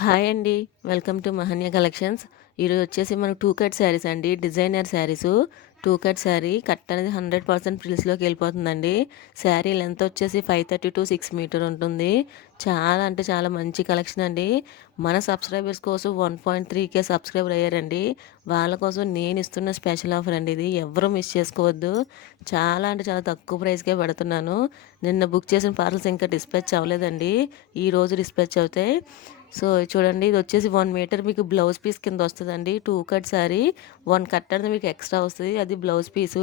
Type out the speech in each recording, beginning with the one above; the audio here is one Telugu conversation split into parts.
హాయ్ అండి. Welcome to Mahanya collections. ఈరోజు వచ్చేసి మనకు 2 కట్ శారీస్ అండి. Designer saris. 2 cut sari cut అనేది 100% ఫ్రిల్స్‌లోకి వెళ్ళిపోతుందండి. శారీ లెంత్ వచ్చేసి 530 టు 6 మీటర్ ఉంటుంది. చాలా అంటే చాలా మంచి కలెక్షన్ అండి. మన సబ్స్క్రైబర్స్ కోసం 1.3K సబ్స్క్రైబర్ అయ్యారండి. వాళ్ళ కోసం నేను ఇస్తున్న స్పెషల్ ఆఫర్ అండి ఇది. ఎవ్వరూ మిస్ చేసుకోవద్దు. చాలా అంటే చాలా తక్కువ ప్రైస్‌కే పెడుతున్నాను. నిన్న బుక్ చేసిన పార్సెల్స్ ఇంకా డిస్పాచ్ అవ్వలేదండి. ఈరోజు డిస్పాచ్ అవుతాయి. సో చూడండి, ఇది వచ్చేసి 1 మీటర్ మీకు బ్లౌజ్ పీస్ కింద వస్తుందండి. 2 కట్ శారీ 1 కట్ అనేది మీకు ఎక్స్ట్రా వస్తుంది. అది బ్లౌజ్ పీసు.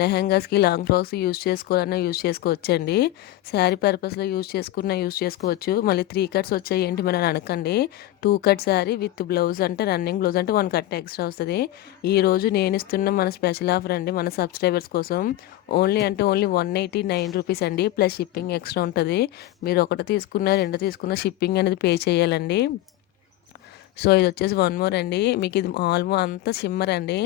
లెహంగాస్కి లాంగ్ ఫ్రాక్స్ యూజ్ చేసుకోవాలన్నా యూజ్ చేసుకోవచ్చండి. శారీ పర్పస్లో యూజ్ చేసుకోవచ్చు. మళ్ళీ 3 కట్స్ వచ్చాయి ఏంటి మరి అని అనకండి. 2 కట్ శారీ విత్ బ్లౌజ్ అంటే రన్నింగ్ బ్లౌజ్ అంటే 1 కట్ ఎక్స్ట్రా వస్తుంది. ఈరోజు నేను ఇస్తున్న మన స్పెషల్ ఆఫర్ అండి మన సబ్స్క్రైబర్స్ కోసం. ఓన్లీ అంటే ఓన్లీ 189 రూపీస్ అండి. ప్లస్ షిప్పింగ్ ఎక్స్ట్రా ఉంటుంది. మీరు ఒకటి తీసుకున్న, రెండు తీసుకున్న షిప్పింగ్ అనేది పే చేయాలండి. సో ఇది వచ్చేసి వన్ మోర్ అండి. మీకు ఇది అంతా షిమ్మర్ అండి.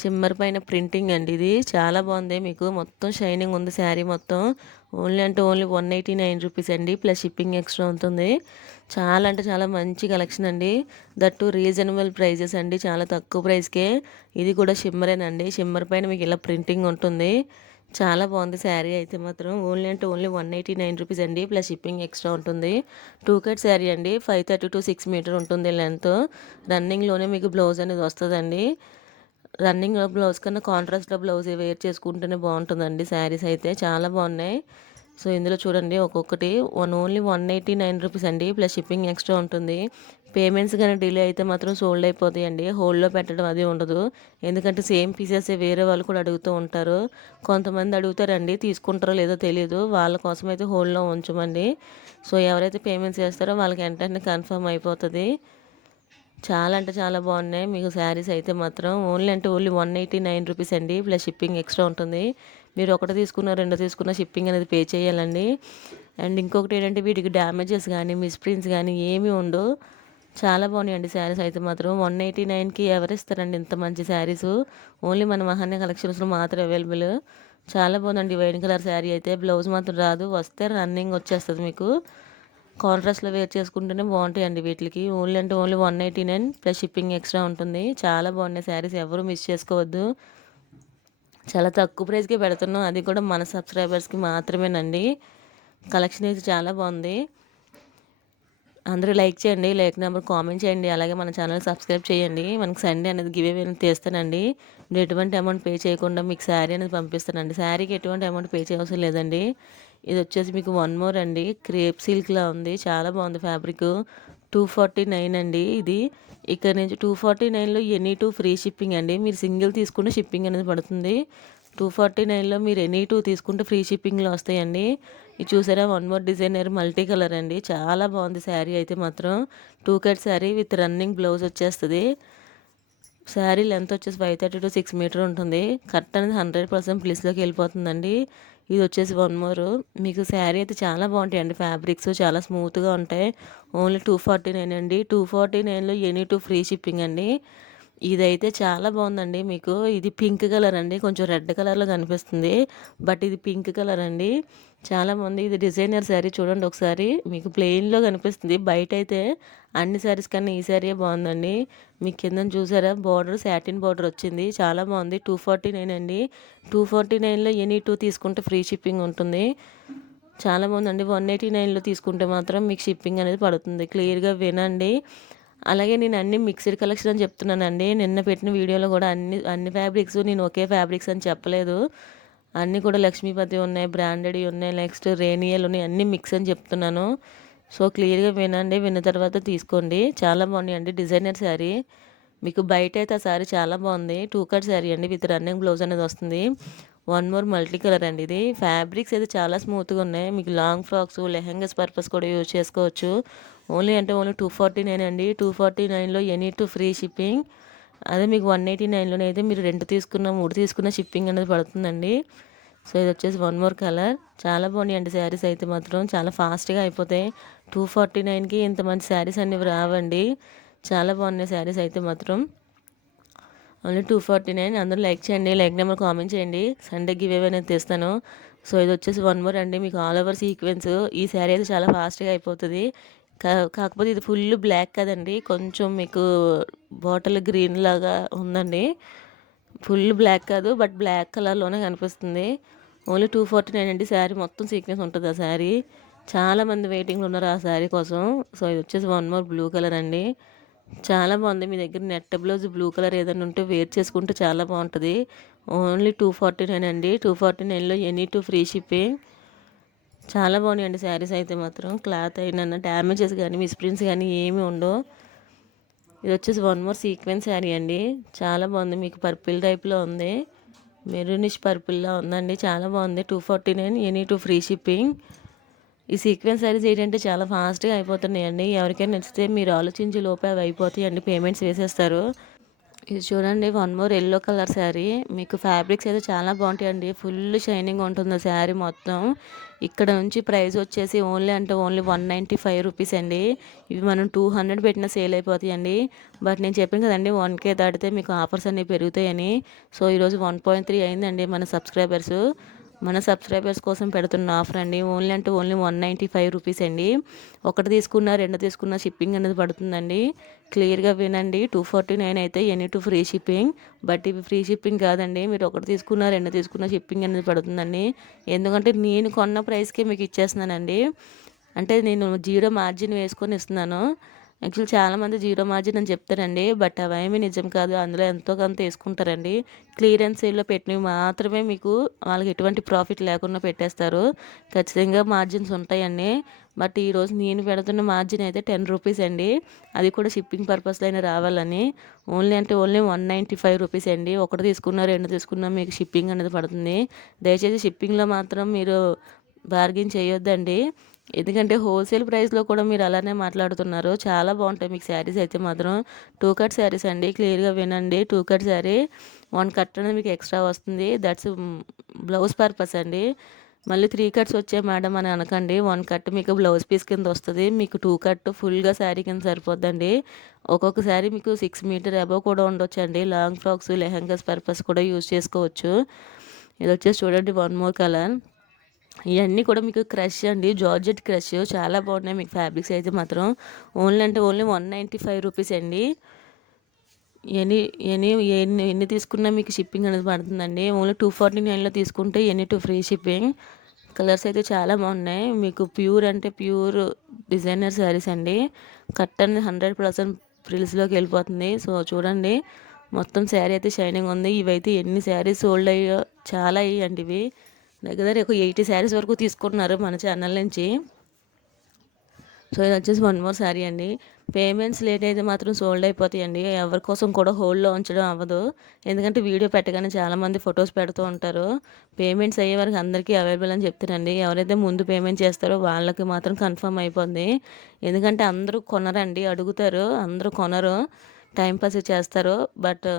షిమ్మర్ పైన ప్రింటింగ్ అండి. ఇది చాలా బాగుంది. మీకు మొత్తం షైనింగ్ ఉంది శారీ మొత్తం. ఓన్లీ అంటే ఓన్లీ 189 రూపీస్ అండి. ప్లస్ షిప్పింగ్ ఎక్స్ట్రా ఉంటుంది. చాలా అంటే చాలా మంచి కలెక్షన్ అండి. దట్టు రీజనబుల్ ప్రైజెస్ అండి. చాలా తక్కువ ప్రైస్కే. ఇది కూడా షిమ్మరేనండి. షిమ్మర్ పైన మీకు ఇలా ప్రింటింగ్ ఉంటుంది. చాలా బాగుంది శారీ అయితే మాత్రం. ఓన్లీ అంటే ఓన్లీ 189 రూపీస్ అండి. ప్లస్ షిప్పింగ్ ఎక్స్ట్రా ఉంటుంది. 2 కట్ శారీ అండి. 530 టు 6 మీటర్ ఉంటుంది లెంత్. రన్నింగ్లోనే మీకు బ్లౌజ్ అనేది వస్తుందండి. రన్నింగ్ బ్లౌజ్ కన్నా కాంట్రాస్ట్లో బ్లౌజ్ వేర్ చేసుకుంటేనే బాగుంటుందండి. శారీస్ అయితే చాలా బాగున్నాయి. సో ఇందులో చూడండి ఒక్కొక్కటి ఓన్లీ 189 రూపీస్ అండి. ప్లస్ షిప్పింగ్ ఎక్స్ట్రా ఉంటుంది. పేమెంట్స్ కానీ డిలే అయితే మాత్రం సోల్డ్ అయిపోతాయండి. హోల్డ్లో పెట్టడం అది ఉండదు. ఎందుకంటే సేమ్ పీసెస్ వేరే వాళ్ళు కూడా అడుగుతూ ఉంటారు. కొంతమంది అడుగుతారండి, తీసుకుంటారో లేదో తెలియదు. వాళ్ళ కోసం అయితే హోల్డ్లో ఉంచమండి. సో ఎవరైతే పేమెంట్స్ చేస్తారో వాళ్ళకి వెంటనే కన్ఫర్మ్ అయిపోతుంది. చాలా అంటే చాలా బాగున్నాయి మీకు శారీస్ అయితే మాత్రం. ఓన్లీ అంటే ఓన్లీ 189 రూపీస్ అండి. ప్లస్ షిప్పింగ్ ఎక్స్ట్రా ఉంటుంది. మీరు ఒకటి తీసుకున్న, రెండు తీసుకున్న షిప్పింగ్ అనేది పే చేయాలండి. అండ్ ఇంకొకటి ఏంటంటే వీటికి డ్యామేజెస్ కానీ మిస్ప్రింట్స్ కానీ ఏమీ ఉండవు. చాలా బాగున్నాయండి శారీస్ అయితే మాత్రం. 189కి ఎవరిస్తారండి ఇంత మంచి శారీస్. ఓన్లీ మన మహాన్య కలెక్షన్స్లో మాత్రం అవైలబుల్. చాలా బాగుందండి వైట్ కలర్ శారీ అయితే. బ్లౌజ్ మాత్రం రాదు, వస్తే రన్నింగ్ వచ్చేస్తుంది మీకు. కాంట్రాస్ట్లో వేర్ చేసుకుంటేనే బాగుంటాయండి వీటికి. ఓన్లీ అంటే ఓన్లీ 189 ప్లస్ షిప్పింగ్ ఎక్స్ట్రా ఉంటుంది. చాలా బాగున్నాయి శారీస్, ఎవరు మిస్ చేసుకోవద్దు. చాలా తక్కువ ప్రైస్కే పెడుతున్నాం, అది కూడా మన సబ్స్క్రైబర్స్కి మాత్రమేనండి. కలెక్షన్ అయితే చాలా బాగుంది. అందరూ లైక్ చేయండి, లైక్ నెంబర్ కామెంట్ చేయండి, అలాగే మన ఛానల్ సబ్స్క్రైబ్ చేయండి. మనకి సండే అనేది గివ్ అవే అనేది తీస్తానండి. మీరు ఎటువంటి అమౌంట్ పే చేయకుండా మీకు శారీ అనేది పంపిస్తానండి. శారీకి ఎటువంటి అమౌంట్ పే చేయవసరం లేదండి. ఇది వచ్చేసి మీకు వన్ మోర్ అండి. క్రేప్ సిల్క్లా ఉంది, చాలా బాగుంది ఫ్యాబ్రిక్. 249 అండి ఇది. ఇక్కడ నుంచి 249లో ఎనీ టూ ఫ్రీ షిప్పింగ్ అండి. మీరు సింగిల్ తీసుకుంటే షిప్పింగ్ అనేది పడుతుంది. 249లో మీరు ఎనీ టూ తీసుకుంటే ఫ్రీ షిప్పింగ్లో వస్తాయండి. ఇది చూసారా, one more designer multi colour అండి. చాలా బాగుంది శారీ అయితే మాత్రం. 2 cut sari with running blouse వచ్చేస్తుంది. శారీ లెంత్ వచ్చేసి 530 టు 6 మీటర్ ఉంటుంది. కట్ అనేది 100% ప్లీస్లోకి వెళ్ళిపోతుందండి. ఇది వచ్చేసి వన్ మోర్. మీకు శారీ అయితే చాలా బాగుంటాయండి. ఫ్యాబ్రిక్స్ చాలా స్మూత్గా ఉంటాయి. ఓన్లీ 249 అండి. 249లో ఎనీ టూ ఫ్రీ షిప్పింగ్ అండి. ఇదైతే చాలా బాగుందండి మీకు. ఇది పింక్ కలర్ అండి, కొంచెం రెడ్ కలర్లో కనిపిస్తుంది, బట్ ఇది పింక్ కలర్ అండి. చాలా బాగుంది. ఇది డిజైనర్ శారీ చూడండి ఒకసారి. మీకు ప్లెయిన్లో కనిపిస్తుంది, బయట అయితే అన్ని శారీస్ కన్నా ఈ శారీయే బాగుందండి. మీకు కింద చూసారా బార్డర్, సాటిన్ బార్డర్ వచ్చింది, చాలా బాగుంది. 249 అండి. 249లో ఎనీ టూ తీసుకుంటే ఫ్రీ షిప్పింగ్ ఉంటుంది. చాలా బాగుందండి. 189లో తీసుకుంటే మాత్రం మీకు షిప్పింగ్ అనేది పడుతుంది. క్లియర్గా వినండి. అలాగే నేను అన్ని మిక్స్డ్ కలెక్షన్ అని చెప్తున్నానండి. నిన్న పెట్టిన వీడియోలో కూడా అన్ని అన్ని ఫ్యాబ్రిక్స్ నేను ఒకే ఫ్యాబ్రిక్స్ అని చెప్పలేదు. అన్నీ కూడా లక్ష్మీపతి ఉన్నాయి, బ్రాండెడ్ ఉన్నాయి, నెక్స్ట్ రేనియల్ ఉన్నాయి, అన్నీ మిక్స్ అని చెప్తున్నాను. సో క్లియర్గా వినండి, విన్న తర్వాత తీసుకోండి. చాలా బాగున్నాయండి. డిజైనర్ శారీ. మీకు బయట అయితే ఆ శారీ చాలా బాగుంది. 2 కట్ శారీ అండి విత్ రన్నింగ్ బ్లౌజ్ అనేది వస్తుంది. వన్ మోర్ మల్టీ కలర్ అండి. ఇది ఫ్యాబ్రిక్స్ అయితే చాలా స్మూత్గా ఉన్నాయి. మీకు లాంగ్ ఫ్రాక్స్, లెహంగాస్ పర్పస్ కూడా యూజ్ చేసుకోవచ్చు. ఓన్లీ అంటే ఓన్లీ 249 అండి. 249లో ఎనీ టూ ఫ్రీ షిప్పింగ్. అదే మీకు 189లోనే అయితే మీరు రెండు తీసుకున్న, మూడు తీసుకున్న షిప్పింగ్ అనేది పడుతుందండి. సో ఇది వచ్చేసి వన్ మోర్ కలర్. చాలా బాగున్నాయండి శారీస్ అయితే మాత్రం. చాలా ఫాస్ట్గా అయిపోతాయి. 249కి ఇంత మంచి శారీస్ అనేవి రావండి. చాలా బాగున్నాయి శారీస్ అయితే మాత్రం. ఓన్లీ 249. అందరూ లైక్ చేయండి, లైక్ నెంబర్ కామెంట్ చేయండి. సండే గివ్ అవే అనేది తెస్తాను. సో ఇది వచ్చేసి వన్ మోర్ అండి. మీకు ఆల్ ఓవర్ సీక్వెన్స్. ఈ శారీ అయితే చాలా ఫాస్ట్గా అయిపోతుంది. కాకపోతే ఇది ఫుల్ బ్లాక్ కదండి, కొంచెం మీకు బాటిల్ గ్రీన్ లాగా ఉందండి. ఫుల్ బ్లాక్ కాదు, బట్ బ్లాక్ కలర్లోనే కనిపిస్తుంది. ఓన్లీ 249 అండి. శారీ మొత్తం సీక్వెన్స్ ఉంటుంది ఆ శారీ. చాలామంది వెయిటింగ్లో ఉన్నారు ఆ శారీ కోసం. సో ఇది వచ్చేసి వన్ మోర్ బ్లూ కలర్ అండి. చాలా బాగుంది. మీ దగ్గర నెట్ బ్లౌజ్ బ్లూ కలర్ ఏదైనా ఉంటే వేర్ చేసుకుంటే చాలా బాగుంటుంది. ఓన్లీ 249 అండి. 249లో ఎనీ టూ ఫ్రీ షిప్పింగ్. చాలా బాగున్నాయండి శారీస్ అయితే మాత్రం. క్లాత్ అయినా డ్యామేజెస్ కానీ మిస్ప్రింట్స్ కానీ ఏమీ ఉండవు. ఇది వచ్చేసి వన్ మోర్ సీక్వెన్స్ శారీ అండి. చాలా బాగుంది. మీకు పర్పుల్ టైప్లో ఉంది, మెరూనిష్ పర్పుల్లా ఉందండి. చాలా బాగుంది. 249 ఎనీ టూ ఫ్రీ షిప్పింగ్. ఈ సీక్వెన్స్ శారీస్ ఏంటంటే చాలా ఫాస్ట్గా అయిపోతున్నాయండి. ఎవరికైనా నచ్చితే మీరు ఆలోచించి లోపే అవి అయిపోతాయండి, పేమెంట్స్ వేసేస్తారు. ఇది చూడండి, one more yellow colour sari. మీకు ఫ్యాబ్రిక్స్ అయితే చాలా బాగుంటాయండి. ఫుల్ షైనింగ్ ఉంటుంది శారీ మొత్తం. ఇక్కడ నుంచి ప్రైస్ వచ్చేసి ఓన్లీ 195 రూపీస్ అండి. ఇవి మనం 200 పెట్టిన సేల్ అయిపోతాయండి. బట్ నేను చెప్పాను కదండి 1K దాటితే మీకు ఆఫర్స్ అన్నీ పెరుగుతాయని. సో ఈరోజు 1.3 అయిందండి మన సబ్స్క్రైబర్స్ కోసం పెడుతున్న ఆఫర్ అండి. ఓన్లీ 195 రూపీస్ అండి. ఒకటి తీసుకున్న రెండు తీసుకున్న షిప్పింగ్ అనేది పడుతుందండి. క్లియర్గా వినండి. 249 అయితే any two free shipping. But ఇవి ఫ్రీ షిప్పింగ్ కాదండి. మీరు ఒకటి తీసుకున్న రెండు తీసుకున్న షిప్పింగ్ అనేది పడుతుందండి. ఎందుకంటే నేను కొన్న ప్రైస్కే మీకు ఇచ్చేస్తున్నానండి. అంటే నేను జీరో మార్జిన్ వేసుకొని ఇస్తున్నాను. యాక్చువల్లీ చాలామంది జీరో మార్జిన్ అని చెప్తారండి, బట్ అవేమీ నిజం కాదు. అందులో ఎంతో కొంత వేసుకుంటారండి. క్లియరెన్స్ సేల్లో పెట్టినవి మాత్రమే మీకు వాళ్ళకి ఎటువంటి ప్రాఫిట్ లేకుండా పెట్టేస్తారు. ఖచ్చితంగా మార్జిన్స్ ఉంటాయండి. బట్ ఈరోజు నేను పెడుతున్న మార్జిన్ అయితే 10 రూపీస్ అండి. అది కూడా షిప్పింగ్ పర్పస్లో అయినా రావాలని. ఓన్లీ 195 రూపీస్ అండి. ఒకటి తీసుకున్నా రెండు తీసుకున్నా మీకు షిప్పింగ్ అనేది పడుతుంది. దయచేసి షిప్పింగ్లో మాత్రం మీరు బార్గెన్ చేయొద్దండి. ఎందుకంటే హోల్సేల్ ప్రైస్లో కూడా మీరు అలానే మాట్లాడుతున్నారు. చాలా బాగుంటాయి మీకు శారీస్ అయితే మాత్రం. 2 కట్ శారీస్ అండి. క్లియర్గా వినండి. 2 కట్ శారీ 1 కట్ అనేది మీకు ఎక్స్ట్రా వస్తుంది. దట్స్ బ్లౌజ్ పర్పస్ అండి. మళ్ళీ 3 కట్స్ వచ్చాయి మేడం అని అనకండి. 1 కట్ మీకు బ్లౌజ్ పీస్ కింద వస్తుంది. మీకు 2 కట్ ఫుల్గా శారీ కింద సరిపోద్దండి. ఒక్కొక్క శారీ మీకు 6 మీటర్ అబవ్ కూడా ఉండొచ్చు అండి. లాంగ్ ఫ్రాక్స్, లెహంగాస్ పర్పస్ కూడా యూజ్ చేసుకోవచ్చు. ఇది వచ్చేసి చూడండి వన్ మోర్ కలర్. ఇవన్నీ కూడా మీకు క్రష్ అండి, జార్జెట్ క్రష్. చాలా బాగున్నాయి మీకు ఫ్యాబ్రిక్స్ అయితే మాత్రం. ఓన్లీ 195 రూపీస్ అండి. ఎన్ని ఎన్ని ఎన్ని ఎన్ని తీసుకున్నా మీకు షిప్పింగ్ అనేది పడుతుందండి. ఓన్లీ 249లో తీసుకుంటే any two free shipping. Colours అయితే చాలా బాగున్నాయి. మీకు ప్యూర్ అంటే ప్యూర్ డిజైనర్ శారీస్ అండి. కట్ అనేది 100% ఫ్రిల్స్లోకి వెళ్ళిపోతుంది. సో చూడండి, మొత్తం శారీ అయితే షైనింగ్ ఉంది. ఇవైతే ఎన్ని శారీస్ సోల్డ్ అయ్యో, చాలా అయ్యాయండి ఇవి. దగ్గర ఒక 80 శారీస్ వరకు తీసుకుంటున్నారు మన ఛానల్ నుంచి. సో ఇది వచ్చేసి వన్ మోర్ శారీ అండి. పేమెంట్స్ లేట్ అయితే మాత్రం సోల్డ్ అయిపోతాయండి. ఎవరి కోసం కూడా హోల్డ్లో ఉంచడం అవ్వదు. ఎందుకంటే వీడియో పెట్టగానే చాలామంది ఫొటోస్ పెడుతూ ఉంటారు. పేమెంట్స్ అయ్యే వరకు అందరికీ అవైలబుల్ అని చెప్తారండి. ఎవరైతే ముందు పేమెంట్ చేస్తారో వాళ్ళకి మాత్రం కన్ఫర్మ్ అయిపోద్ది. ఎందుకంటే అందరూ కొనరండి, అడుగుతారు. అందరూ కొనరు, టైంపాస్ చేస్తారు. బట్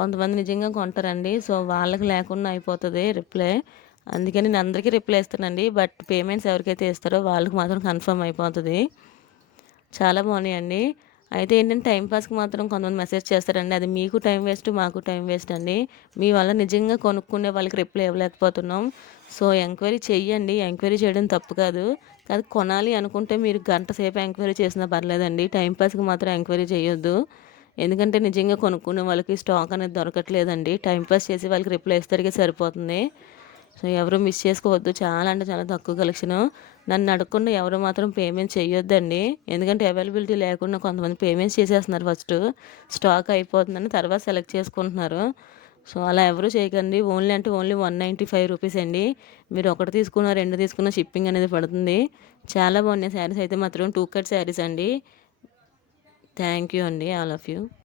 కొంతమంది నిజంగా కొంటారండి. సో వాళ్ళకి లేకుండా అయిపోతుంది రిప్లై. అందుకని నేను అందరికీ రిప్లై ఇస్తానండి. బట్ పేమెంట్స్ ఎవరికైతే ఇస్తారో వాళ్ళకి మాత్రం కన్ఫర్మ్ అయిపోతుంది. చాలా బాగున్నాయండి. అయితే ఏంటంటే టైంపాస్కి మాత్రం కొంతమంది మెసేజ్ చేస్తారండి. అది మీకు టైం వేస్ట్, మాకు టైం వేస్ట్ అండి. మీ వల్ల నిజంగా కొనుక్కునే వాళ్ళకి రిప్లై ఇవ్వలేకపోతున్నాం. సో ఎంక్వైరీ చెయ్యండి. ఎంక్వైరీ చేయడం తప్పు కాదు. కాదు, కొనాలి అనుకుంటే మీరు గంట సేపు ఎంక్వైరీ చేసినా పర్లేదండి. టైంపాస్కి మాత్రం ఎంక్వైరీ చేయొద్దు. ఎందుకంటే నిజంగా కొనుక్కునే వాళ్ళకి స్టాక్ అనేది దొరకట్లేదండి. టైంపాస్ చేసి వాళ్ళకి రిప్లై ఇస్తారికే సరిపోతుంది. సో ఎవరు మిస్ చేసుకోవద్దు. చాలా అంటే చాలా తక్కువ కలెక్షను. నన్ను అడగకుండా ఎవరు మాత్రం పేమెంట్ చేయొద్దండి. ఎందుకంటే అవైలబిలిటీ లేకుండా కొంతమంది పేమెంట్స్ చేసేస్తున్నారు. ఫస్ట్ స్టాక్ అయిపోతుందని తర్వాత సెలెక్ట్ చేసుకుంటున్నారు. సో అలా ఎవరు చేయకండి. ఓన్లీ 195 రూపీస్ అండి. మీరు ఒకటి తీసుకున్న రెండు తీసుకున్న షిప్పింగ్ అనేది పడుతుంది. చాలా బాగున్నాయి శారీస్ అయితే మాత్రం. 2 కట్ శారీస్ అండి. థ్యాంక్ యూ అండి, ఆల్ ఆఫ్ యూ.